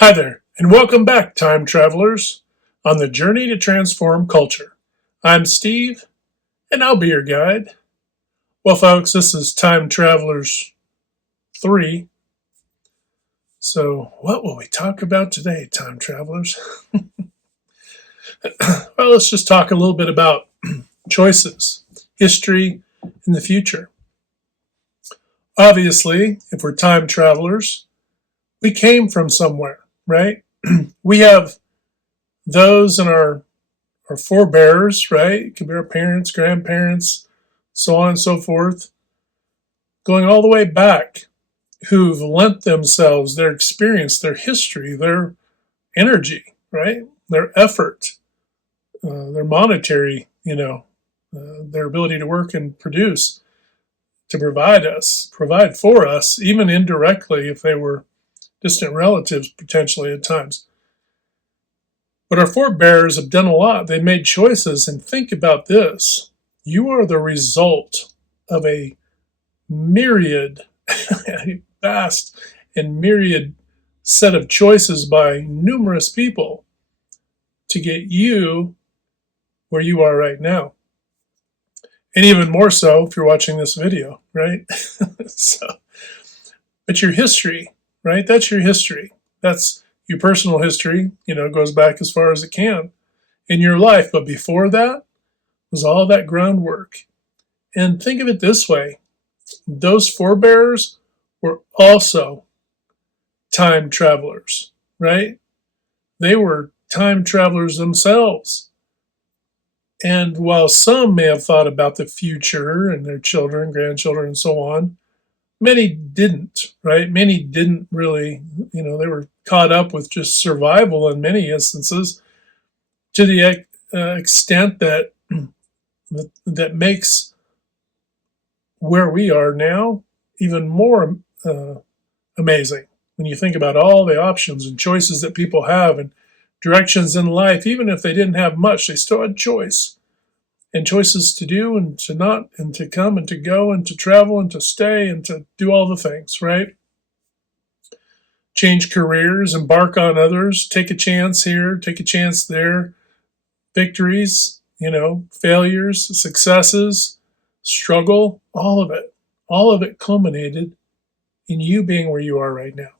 Hi there, and welcome back, time travelers, on the journey to transform culture. I'm Steve, and I'll be your guide. Well, folks, this is Time Travelers 3. So, what will we talk about today, time travelers? Well, let's just talk a little bit about choices, history, and the future. Obviously, if we're time travelers, we came from somewhere, right? We have those in our forebears, right? It could be our parents, grandparents, so on and so forth, going all the way back, who've lent themselves their experience, their history, their energy, right? Their effort, their monetary, their ability to work and produce to provide for us, even indirectly if they were distant relatives potentially at times. But our forebears have done a lot. They made choices, and think about this. You are the result of a myriad, a vast and myriad set of choices by numerous people to get you where you are right now. And even more so if you're watching this video, right? so, but your history, right? That's your history. That's your personal history, goes back as far as it can in your life. But before that was all that groundwork. And think of it this way, those forebears were also time travelers, right? They were time travelers themselves. And while some may have thought about the future and their children, grandchildren, and so on, many didn't, right? Many didn't really, they were caught up with just survival in many instances to the extent that that makes where we are now even more amazing when you think about all the options and choices that people have and directions in life. Even if they didn't have much, they still had choice and choices to do and to not, and to come and to go and to travel and to stay and to do all the things, right? Change careers, embark on others, take a chance here, take a chance there, victories, failures, successes, struggle, all of it culminated in you being where you are right now.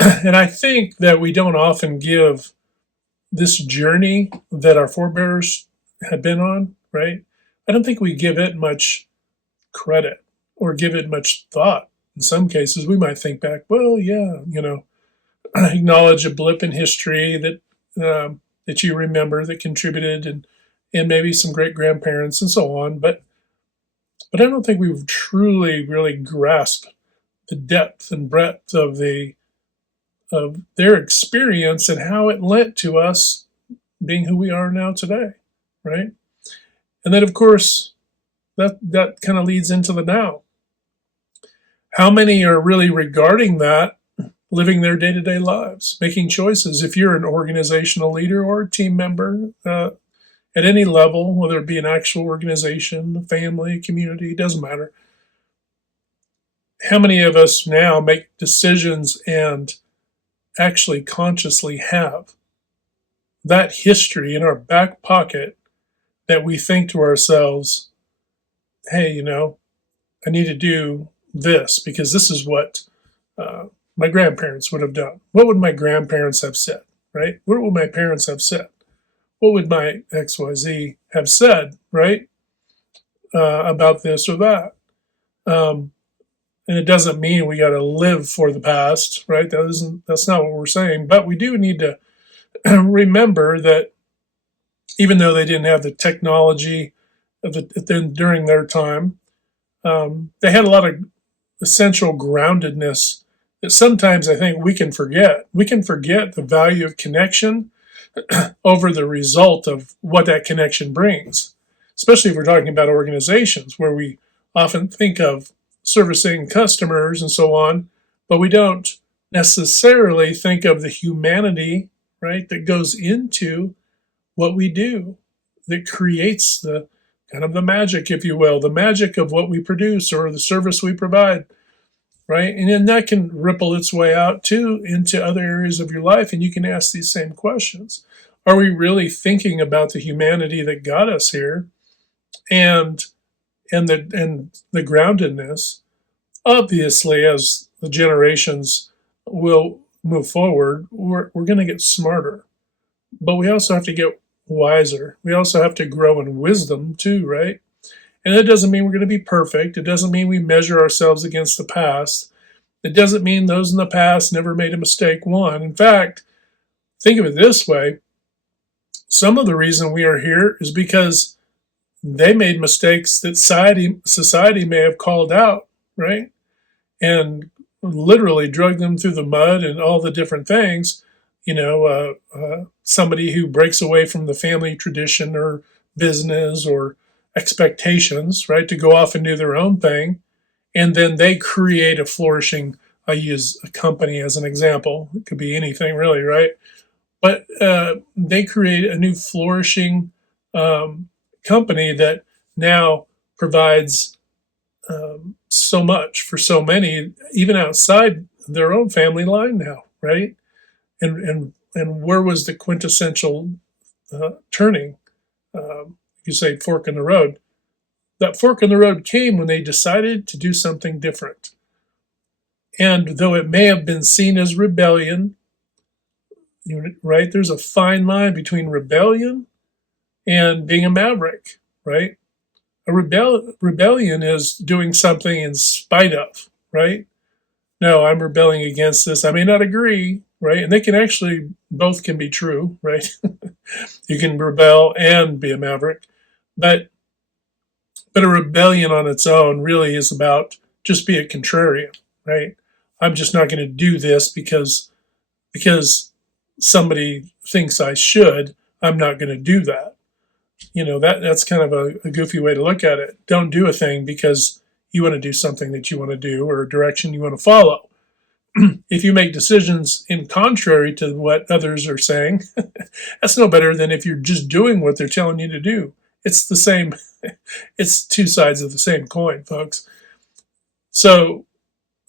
And I think that we don't often give this journey that our forebears had been on, right? I don't think we give it much credit or give it much thought. In some cases, we might think back, well, yeah, acknowledge a blip in history that you remember that contributed, and maybe some great grandparents and so on. But I don't think we've truly really grasped the depth and breadth of their experience and how it led to us being who we are now today, right? And then, of course, that kind of leads into the now. How many are really regarding that, living their day-to-day lives, making choices? If you're an organizational leader or a team member at any level, whether it be an actual organization, a family, community, doesn't matter. How many of us now make decisions and actually consciously have that history in our back pocket that we think to ourselves, hey, I need to do this because this is what my grandparents would have done. What would my grandparents have said, right? What would my parents have said? What would my XYZ have said, right, about this or that? And it doesn't mean we got to live for the past, right? That's not what we're saying. But we do need to remember that even though they didn't have the technology during their time, they had a lot of essential groundedness that sometimes I think we can forget. We can forget the value of connection over the result of what that connection brings, especially if we're talking about organizations where we often think of servicing customers and so on, but we don't necessarily think of the humanity, right, that goes into what we do, that creates the kind of the magic, if you will, the magic of what we produce or the service we provide. right? And then that can ripple its way out too into other areas of your life. And you can ask these same questions. Are we really thinking about the humanity that got us here and the groundedness? Obviously, as the generations will move forward, we're going to get smarter, but we also have to get wiser. We also have to grow in wisdom too, right? And that doesn't mean we're going to be perfect. It doesn't mean we measure ourselves against the past. It doesn't mean those in the past never made a mistake won. In fact, think of it this way: some of the reason we are here is because they made mistakes that society may have called out, right? And literally drug them through the mud and all the different things. Somebody who breaks away from the family tradition or business or expectations, right, to go off and do their own thing, and then they create a flourishing. I use a company as an example. It could be anything really, right? But they create a new flourishing company that now provides so much for so many, even outside their own family line now, right? And where was the quintessential turning? You say fork in the road. That fork in the road came when they decided to do something different. And though it may have been seen as rebellion, right? There's a fine line between rebellion and being a maverick, right? Rebellion is doing something in spite of, right? No, I'm rebelling against this. I may not agree, right? And they can actually, both can be true, right? You can rebel and be a maverick, but a rebellion on its own really is about just be a contrarian, right? I'm just not going to do this because somebody thinks I should. I'm not going to do that. That's kind of a goofy way to look at it. Don't do a thing because you want to do something that you want to do or a direction you want to follow. If you make decisions in contrary to what others are saying, that's no better than if you're just doing what they're telling you to do. It's the same. It's two sides of the same coin, folks. So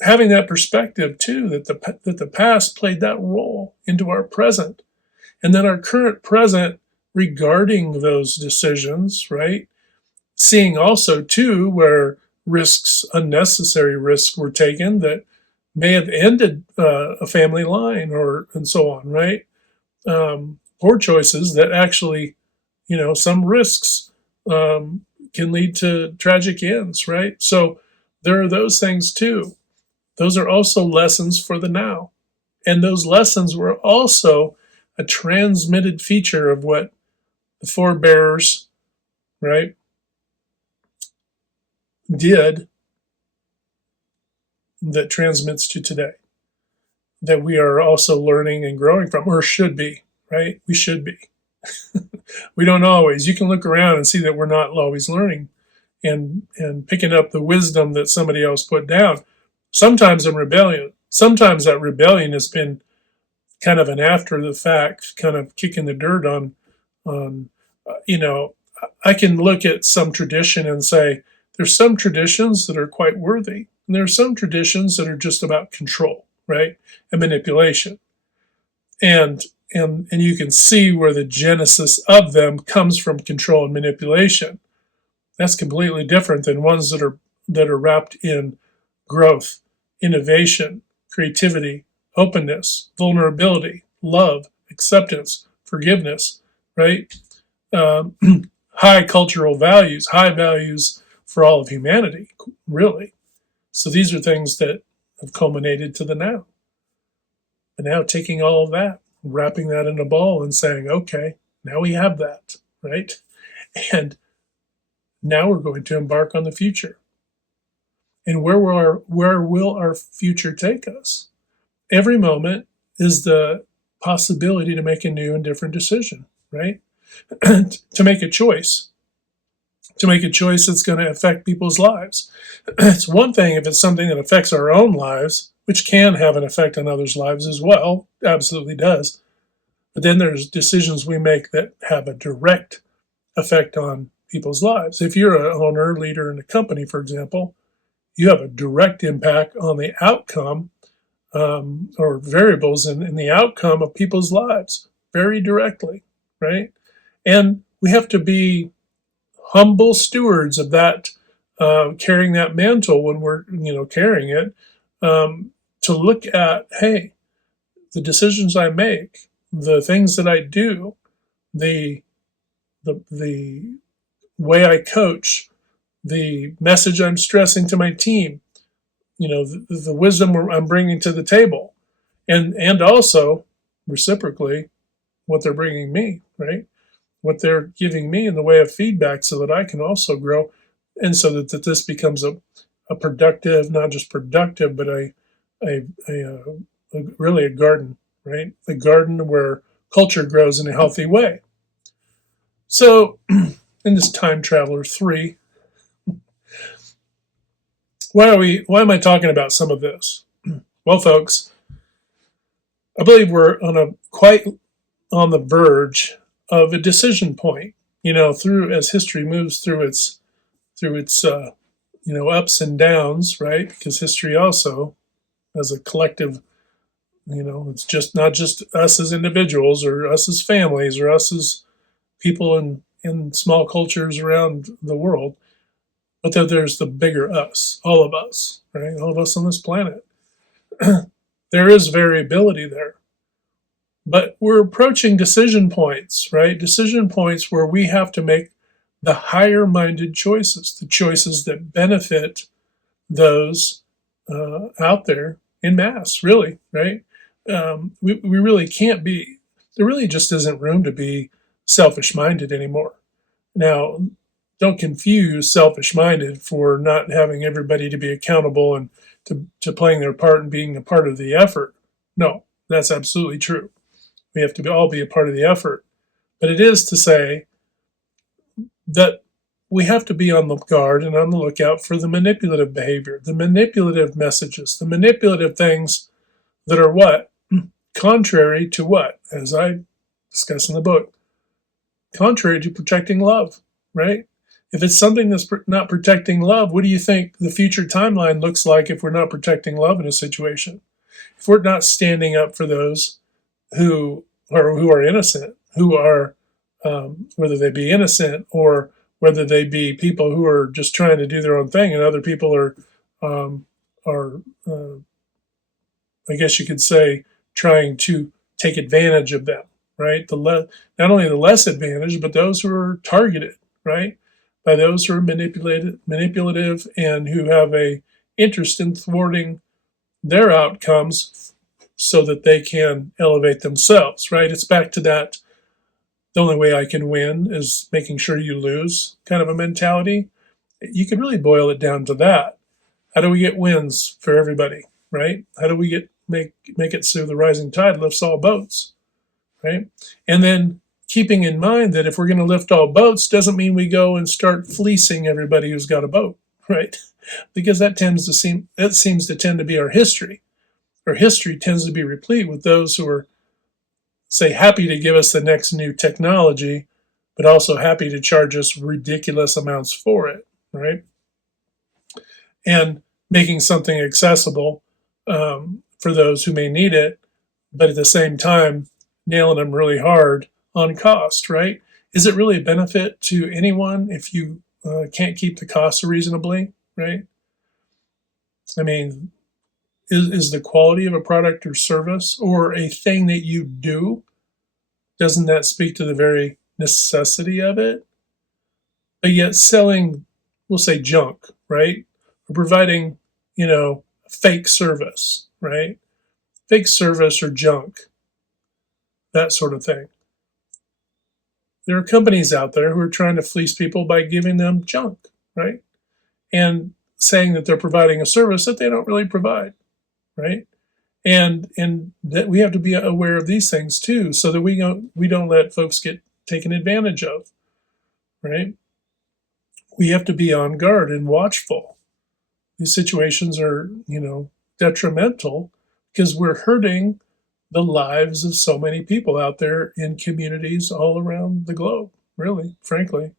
having that perspective too, that the past played that role into our present, and then our current present regarding those decisions, right? Seeing also too where unnecessary risks were taken that may have ended a family line and so on, right? Poor choices that actually, some risks can lead to tragic ends, right? So there are those things too. Those are also lessons for the now. And those lessons were also a transmitted feature of what the forebears, right, did that transmits to today, that we are also learning and growing from, or should be, right? We should be. We don't always. You can look around and see that we're not always learning and picking up the wisdom that somebody else put down. Sometimes in rebellion. Sometimes that rebellion has been kind of an after the fact, kind of kicking the dirt on I can look at some tradition and say there's some traditions that are quite worthy, and there are some traditions that are just about control, right, and manipulation, and you can see where the genesis of them comes from control and manipulation. That's completely different than ones that are wrapped in growth, innovation, creativity, openness, vulnerability, love, acceptance, forgiveness, right? High cultural values, high values for all of humanity, really. So these are things that have culminated to the now. And now taking all of that, wrapping that in a ball and saying, okay, now we have that, right? And now we're going to embark on the future. And where will our future take us? Every moment is the possibility to make a new and different decision, right? To make a choice that's going to affect people's lives. It's one thing if it's something that affects our own lives, which can have an effect on others' lives as well, absolutely does. But then there's decisions we make that have a direct effect on people's lives. If you're an owner, leader in a company, for example, you have a direct impact on the outcome, or variables in the outcome of people's lives very directly, right? And we have to be humble stewards of that, carrying that mantle when we're, carrying it, to look at, hey, the decisions I make, the things that I do, the the way I coach, the message I'm stressing to my team, the wisdom I'm bringing to the table, and also reciprocally what they're bringing me, right? What they're giving me in the way of feedback, so that I can also grow, and so that this becomes a productive, not just productive, but really a garden, right? A garden where culture grows in a healthy way. So, in this Time Traveler 3, why am I talking about some of this? Well, folks, I believe we're quite on the verge of a decision point. As history moves through its ups and downs, right? Because history also, as a collective, it's just not just us as individuals or us as families or us as people in small cultures around the world, but that there's the bigger us, all of us, right? All of us on this planet. There is variability there. But we're approaching decision points, right? Decision points where we have to make the higher minded choices, the choices that benefit those out there in mass, really, right? We really can't be, there really just isn't room to be selfish minded anymore. Now, don't confuse selfish minded for not having everybody to be accountable and to playing their part and being a part of the effort. No, that's absolutely true. We have to all be a part of the effort. But it is to say that we have to be on the guard and on the lookout for the manipulative behavior, the manipulative messages, the manipulative things that are what? Contrary to what? As I discuss in the book, contrary to protecting love, right? If it's something that's not protecting love, what do you think the future timeline looks like if we're not protecting love in a situation? If we're not standing up for those who are innocent, who are whether they be innocent or whether they be people who are just trying to do their own thing, and other people um, are I guess you could say, trying to take advantage of them, right? Not only the less advantaged, but those who are targeted, right, by those who are manipulative, and who have a interest in thwarting their outcomes so that they can elevate themselves, right? It's back to that, the only way I can win is making sure you lose kind of a mentality. You could really boil it down to that. How do we get wins for everybody, right? How do we make it so the rising tide lifts all boats, right? And then keeping in mind that if we're going to lift all boats, doesn't mean we go and start fleecing everybody who's got a boat, right? Because that seems to tend to be our history. Our history tends to be replete with those who are, say, happy to give us the next new technology, but also happy to charge us ridiculous amounts for it, right? And making something accessible for those who may need it, but at the same time, nailing them really hard on cost, right? Is it really a benefit to anyone if you can't keep the costs reasonably, right? I mean, is the quality of a product or service or a thing that you do, doesn't that speak to the very necessity of it? But yet selling, we'll say junk, right? Or providing, fake service, right? Fake service or junk, that sort of thing. There are companies out there who are trying to fleece people by giving them junk, right? And saying that they're providing a service that they don't really provide, right? And that we have to be aware of these things too, so that we don't let folks get taken advantage of, right? We have to be on guard and watchful. These situations are, detrimental, because we're hurting the lives of so many people out there in communities all around the globe, really, frankly.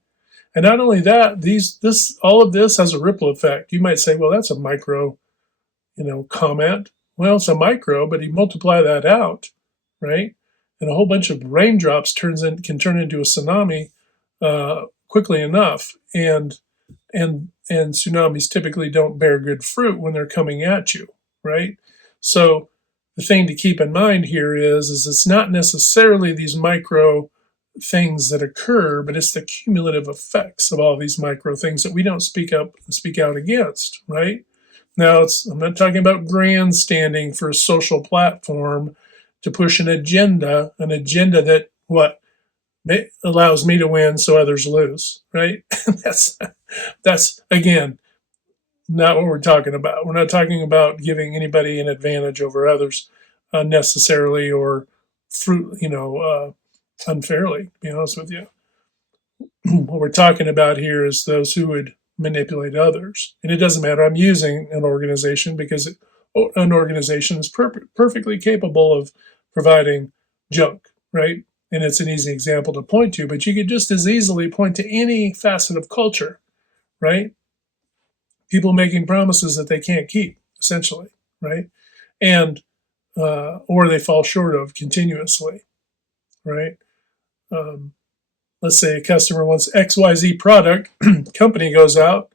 And not only that, all of this has a ripple effect. You might say, well, that's a micro, comment. Well, it's a micro, but you multiply that out, right? And a whole bunch of raindrops can turn into a tsunami quickly enough. And tsunamis typically don't bear good fruit when they're coming at you, right? So the thing to keep in mind here is it's not necessarily these micro things that occur, but it's the cumulative effects of all these micro things that we don't speak out against, right? Now, I'm not talking about grandstanding for a social platform to push an agenda that allows me to win so others lose, right? that's again not what we're talking about. We're not talking about giving anybody an advantage over others necessarily or unfairly. To be honest with you, what we're talking about here is those who would manipulate others, and it doesn't matter. I'm using an organization because an organization is perfectly capable of providing junk, right? And it's an easy example to point to, but you could just as easily point to any facet of culture, right? People making promises that they can't keep, essentially, right? And or they fall short of continuously, right? Um, let's say a customer wants XYZ product, company goes out,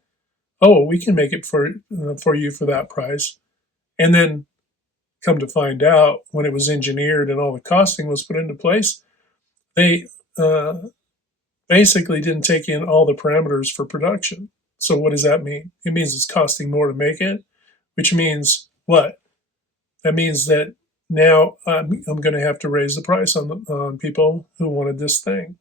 oh, we can make it for you for that price, and then come to find out when it was engineered and all the costing was put into place, they basically didn't take in all the parameters for production. So what does that mean? It means it's costing more to make it, which means what? That means that now I'm going to have to raise the price on people who wanted this thing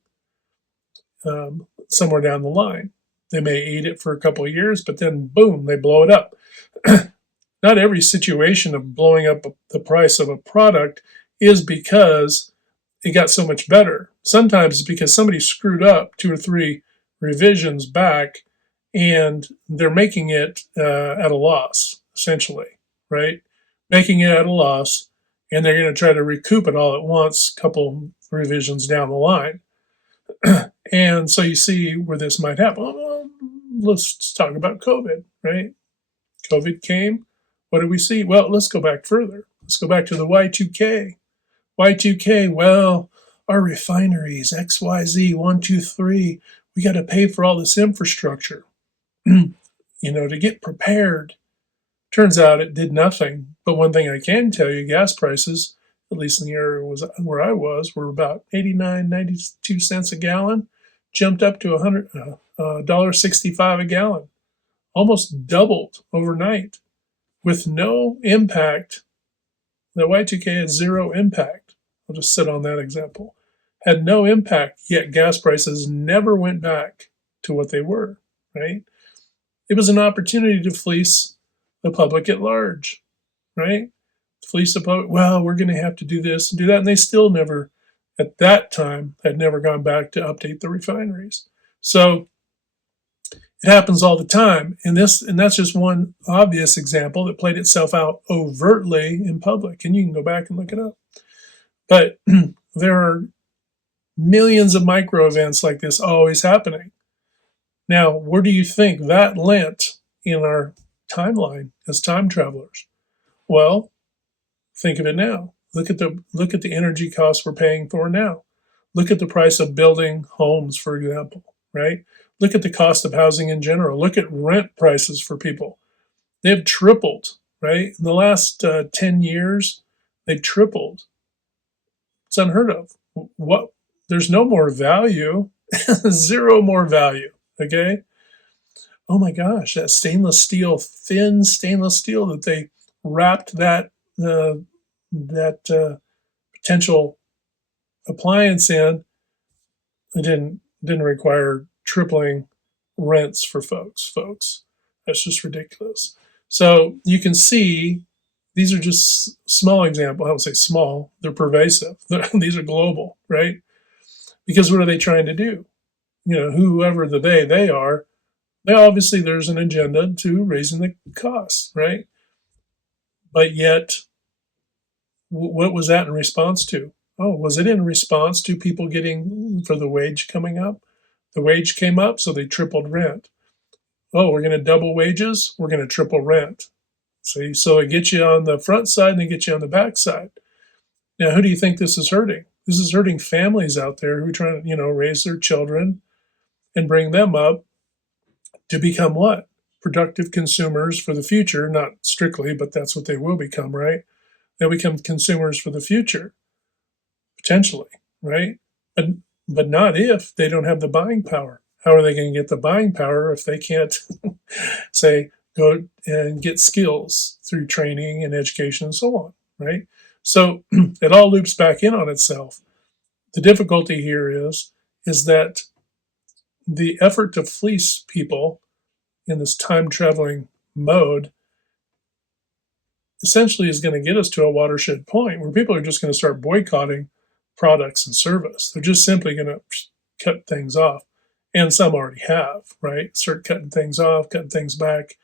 somewhere down the line. They may eat it for a couple of years, but then boom, they blow it up. Not every situation of blowing up the price of a product is because it got so much better. Sometimes it's because somebody screwed up 2 or 3 revisions back and they're making it at a loss, essentially, right? Making it at a loss, and they're going to try to recoup it all at once, a couple revisions down the line. And so you see where this might happen. Well, let's talk about COVID, right? COVID came. What did we see? Well, let's go back further. Let's go back to the Y2K. Y2K, well, our refineries, XYZ, 1, 2, 3, we got to pay for all this infrastructure, to get prepared. Turns out it did nothing. But one thing I can tell you, gas prices, at least in the area where I was, were about 89, 92 cents a gallon, jumped up to $1.65 a gallon, almost doubled overnight with no impact. The Y2K had zero impact. I'll just sit on that example. Had no impact, yet gas prices never went back to what they were, right? It was an opportunity to fleece the public at large, right? Fleece the public, well, we're going to have to do this and do that. And they still never, at that time, had never gone back to update the refineries. So it happens all the time. And that's just one obvious example that played itself out overtly in public. And you can go back and look it up. But there are millions of micro events like this always happening. Now, where do you think that lent in our timeline as time travelers? Well, think of it now. Look at the energy costs we're paying for now. Look at the price of building homes, for example, right? Look at the cost of housing in general. Look at rent prices for people. They've tripled, right? In the last 10 years, they've tripled. It's unheard of. There's no more value, zero more value, okay? Oh my gosh, that thin stainless steel that they wrapped that potential appliance in, it didn't require tripling rents for folks. That's just ridiculous. So you can see these are just small examples. I don't say small, they're pervasive. These are global, right? Because what are they trying to do? Whoever they are, there's an agenda to raising the costs, right? But yet, what was that in response to? Oh, was it in response to people getting for the wage coming up? The wage came up, so they tripled rent. Oh, we're going to double wages, we're going to triple rent. See, so it gets you on the front side and it gets you on the back side. Now, who do you think this is hurting? This is hurting families out there who are trying to, raise their children and bring them up to become what? Productive consumers for the future, not strictly, but that's what they will become, right? They'll become consumers for the future, potentially, right? But not if they don't have the buying power. How are they going to get the buying power if they can't, say, go and get skills through training and education and so on, right? So it all loops back in on itself. The difficulty here is that the effort to fleece people in this time traveling mode essentially is going to get us to a watershed point where people are just going to start boycotting products and service. They're just simply going to cut things off. And some already have, right? Start cutting things off, cutting things back,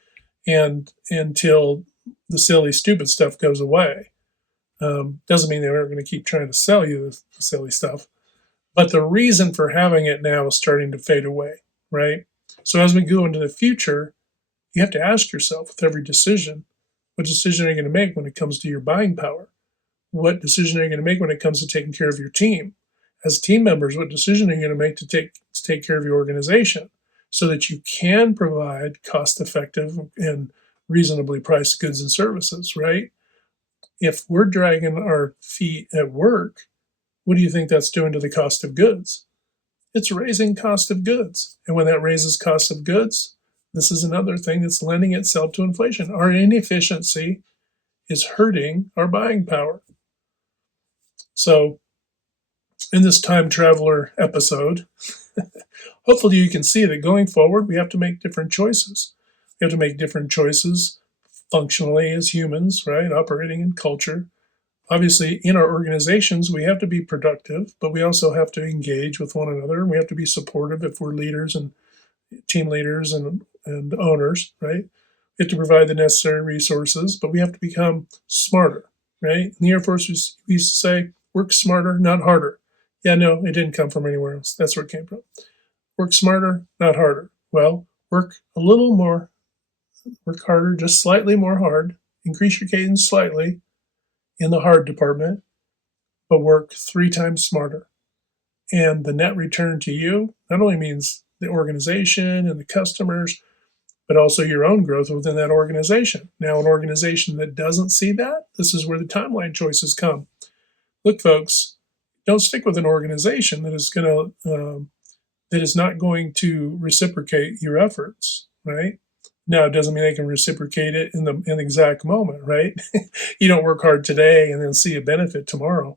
and until the silly, stupid stuff goes away. Doesn't mean they're going to keep trying to sell you the silly stuff. But the reason for having it now is starting to fade away, right? So as we go into the future, you have to ask yourself with every decision, what decision are you going to make when it comes to your buying power? What decision are you going to make when it comes to taking care of your team? As team members, what decision are you going to make to take care of your organization so that you can provide cost-effective and reasonably priced goods and services, right? If we're dragging our feet at work, what do you think that's doing to the cost of goods? It's raising cost of goods. And when that raises cost of goods, this is another thing that's lending itself to inflation. Our inefficiency is hurting our buying power. So in this time traveler episode, hopefully you can see that going forward, we have to make different choices. We have to make different choices functionally as humans, right? Operating in culture. Obviously, in our organizations, we have to be productive, but we also have to engage with one another. We have to be supportive if we're leaders and team leaders and owners, right? We have to provide the necessary resources, but we have to become smarter, right? In the Air Force, we used to say, work smarter, not harder. Yeah, no, it didn't come from anywhere else. That's where it came from. Work smarter, not harder. Well, work a little more, work harder, just slightly more hard, increase your cadence slightly in the hard department, but work 3 times smarter. And the net return to you not only means the organization and the customers, but also your own growth within that organization. Now, an organization that doesn't see that, this is where the timeline choices come. Look, folks, don't stick with an organization that is not going to reciprocate your efforts, right? Now, it doesn't mean they can reciprocate it in the exact moment, right? You don't work hard today and then see a benefit tomorrow.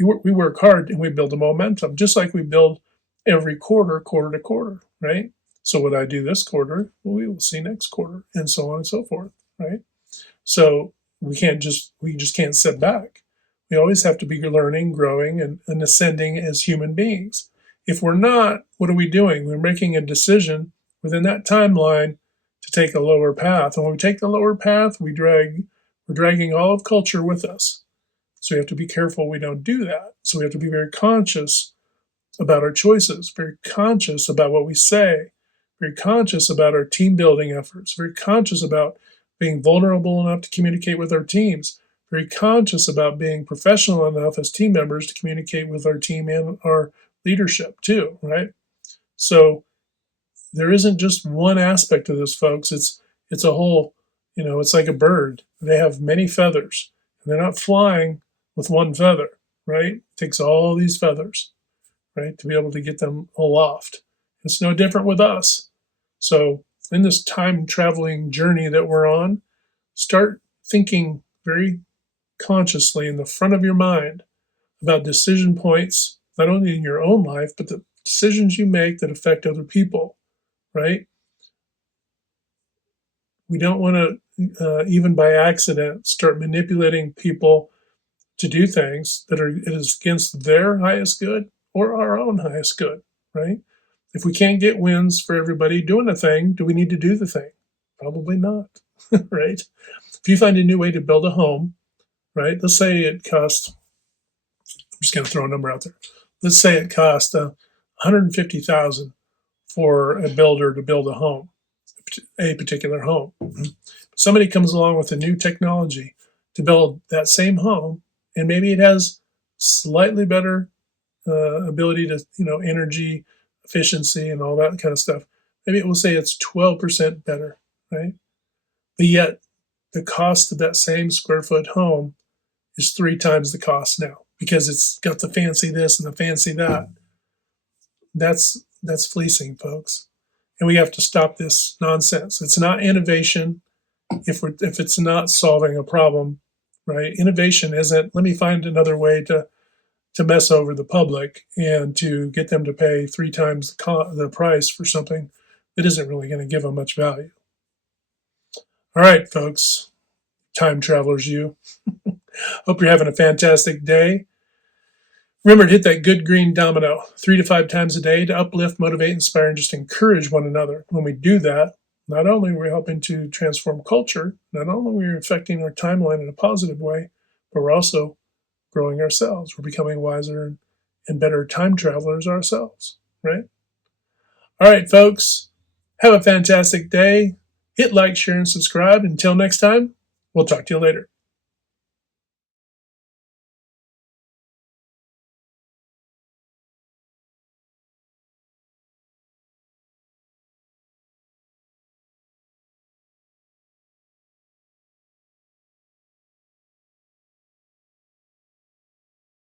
We work hard and we build a momentum, just like we build every quarter to quarter, right? So what I do this quarter, we will see next quarter, and so on and so forth, right? So we just can't sit back. We always have to be learning, growing, and ascending as human beings. If we're not, what are we doing? We're making a decision within that timeline to take a lower path. And when we take the lower path, we're dragging all of culture with us. So we have to be careful we don't do that. So we have to be very conscious about our choices, very conscious about what we say, very conscious about our team building efforts, very conscious about being vulnerable enough to communicate with our teams, very conscious about being professional enough as team members to communicate with our team and our leadership too, right? So there isn't just one aspect of this, folks. It's a whole, it's like a bird. They have many feathers, and they're not flying with one feather, right? It takes all these feathers, right, to be able to get them aloft. It's no different with us. So in this time traveling journey that we're on, start thinking very consciously in the front of your mind about decision points, not only in your own life, but the decisions you make that affect other people, right? We don't want to, even by accident, start manipulating people to do things that is against their highest good or our own highest good, right? If we can't get wins for everybody doing a thing, do we need to do the thing? Probably not, right? If you find a new way to build a home, right? Let's say it costs, I'm just going to throw a number out there. Let's say it cost $150,000 for a builder to build a particular home. Somebody comes along with a new technology to build that same home, and maybe it has slightly better ability to, energy efficiency and all that kind of stuff. Maybe it will say it's 12% better, right? But yet the cost of that same square foot home is 3 times the cost now because it's got the fancy this and the fancy that. That's fleecing, folks. And we have to stop this nonsense. It's not innovation if it's not solving a problem, right? Innovation isn't, let me find another way to mess over the public and to get them to pay 3 times the price for something that isn't really going to give them much value. All right, folks, time travelers, you. Hope you're having a fantastic day. Remember to hit that good green domino 3 to 5 times a day to uplift, motivate, inspire, and just encourage one another. When we do that, not only are we helping to transform culture, not only are we affecting our timeline in a positive way, but we're also growing ourselves. We're becoming wiser and better time travelers ourselves, right? All right, folks, have a fantastic day. Hit like, share, and subscribe. Until next time, we'll talk to you later.